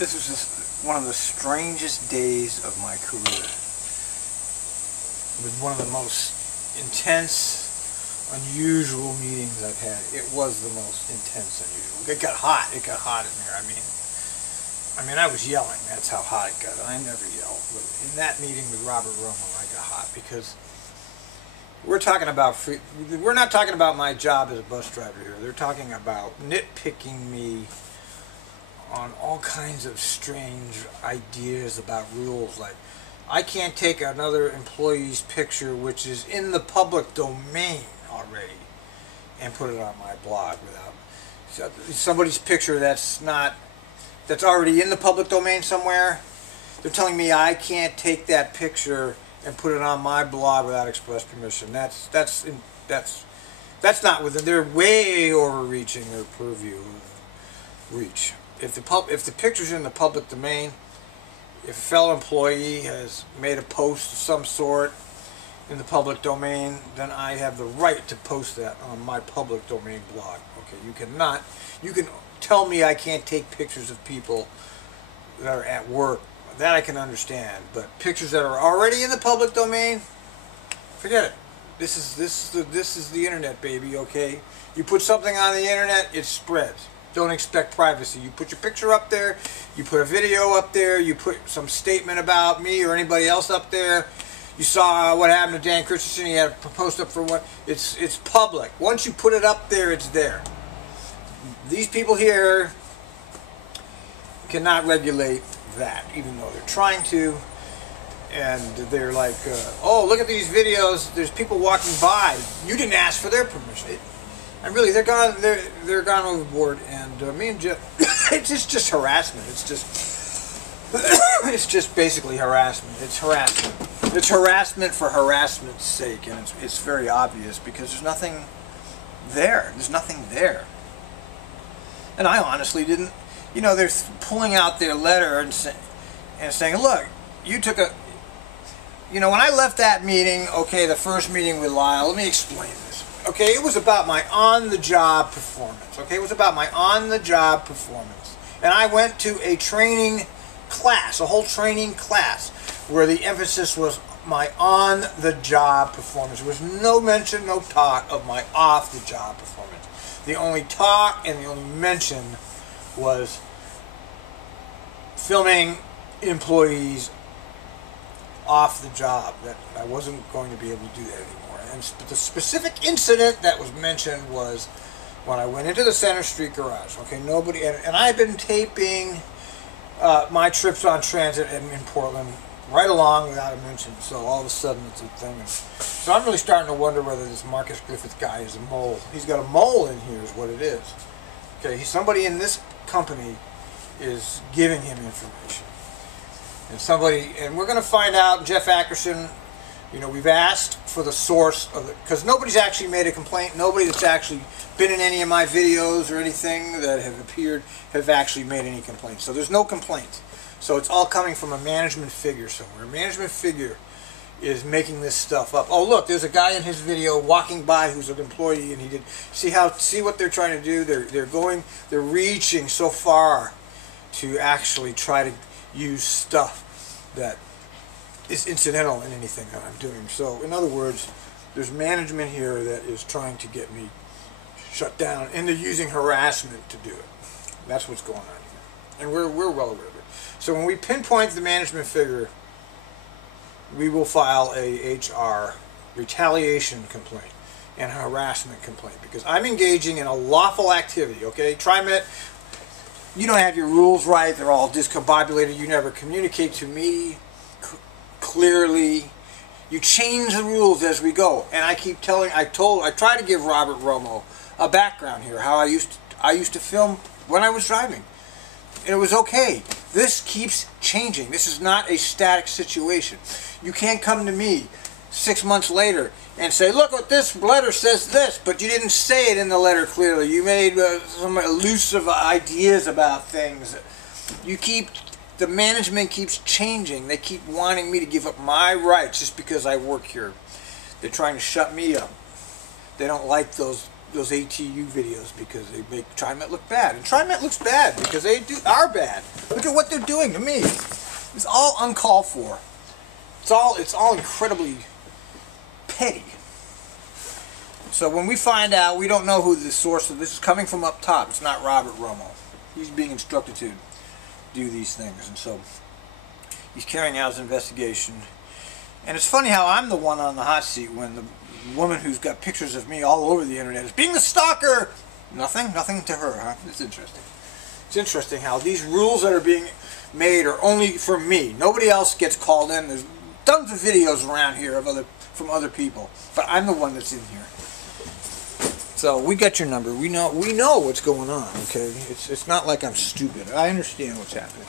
This was just one of the strangest days of my career. It was one of the most intense, unusual meetings I've had. It was the most intense, unusual. It got hot. It got hot in there. I mean, I was yelling. That's how hot it got. I never yell. But in that meeting with Robert Romo, I got hot because we're not talking about my job as a bus driver here. They're talking about nitpicking me on all kinds of strange ideas about rules, like I can't take another employee's picture which is in the public domain already and put it on my blog without somebody's picture that's already in the public domain somewhere. They're telling me I can't take that picture and put it on my blog without express permission. That's not within. They're way overreaching their purview of reach. If the picture's in the public domain, if a fellow employee has made a post of some sort in the public domain, then I have the right to post that on my public domain blog. Okay, you can tell me I can't take pictures of people that are at work. That I can understand, but pictures that are already in the public domain, forget it. This is the internet, baby. Okay, you put something on the internet, it spreads. Don't expect privacy. You put your picture up there, you put a video up there, you put some statement about me or anybody else up there. You saw what happened to Dan Christensen. He had a post up for what? It's public. Once you put it up there, it's there. These people here cannot regulate that, even though they're trying to. And they're like, oh, look at these videos. There's people walking by. You didn't ask for their permission. And really, they're gone overboard. And me and Jeff, it's just harassment. It's just basically harassment. It's harassment. It's harassment for harassment's sake, and it's very obvious because there's nothing there. There's nothing there. And I honestly didn't. You know, they're pulling out their letter and saying, look, you took a. You know, when I left that meeting, okay, the first meeting with Lyle, let me explain this. Okay, it was about my on-the-job performance. Okay, it was about my on-the-job performance. And I went to a training class, a whole training class, where the emphasis was my on-the-job performance. There was no mention, no talk of my off-the-job performance. The only talk and the only mention was filming employees off the job, that I wasn't going to be able to do that anymore. And the specific incident that was mentioned was when I went into the Center Street garage. Okay, nobody, and I've been taping my trips on transit in Portland right along without a mention, so all of a sudden it's a thing. So I'm really starting to wonder whether this Marcus Griffith guy is a mole. He's got a mole in here is what it is. Okay, somebody in this company is giving him information. And we're going to find out, Jeff Ackerson, you know, we've asked for the source of it, because nobody's actually made a complaint. Nobody that's actually been in any of my videos or anything that have appeared have actually made any complaints. So there's no complaint. So it's all coming from a management figure somewhere. A management figure is making this stuff up. Oh, look, there's a guy in his video walking by who's an employee, and he did see what they're trying to do. They're reaching so far to actually try to use stuff that is incidental in anything that I'm doing. So in other words, there's management here that is trying to get me shut down, and they're using harassment to do it. That's what's going on here, and we're well aware of it. So when we pinpoint the management figure, we will file a HR retaliation complaint and harassment complaint, because I'm engaging in a lawful activity. Okay, TriMet, you don't have your rules right. They're all discombobulated. You never communicate to me clearly. You change the rules as we go. And I keep telling, I try to give Robert Romo a background here, how I used to film when I was driving. And it was okay. This keeps changing. This is not a static situation. You can't come to me 6 months later and say, look what this letter says this, but you didn't say it in the letter clearly. You made some elusive ideas about things. The management keeps changing. They keep wanting me to give up my rights just because I work here. They're trying to shut me up. They don't like those those ATU videos because they make TriMet look bad. And TriMet looks bad because they are bad. Look at what they're doing to me. It's all uncalled for. It's all incredibly petty. So when we find out, we don't know who the source of this is coming from up top. It's not Robert Romo. He's being instructed to do these things, and so he's carrying out his investigation. And it's funny how I'm the one on the hot seat when the woman who's got pictures of me all over the internet is being the stalker. Nothing to her, huh? It's interesting. It's interesting how these rules that are being made are only for me. Nobody else gets called in. There's tons of videos around here of from other people, but I'm the one that's in here. So we got your number. We know what's going on. Okay, it's not like I'm stupid. I understand what's happening.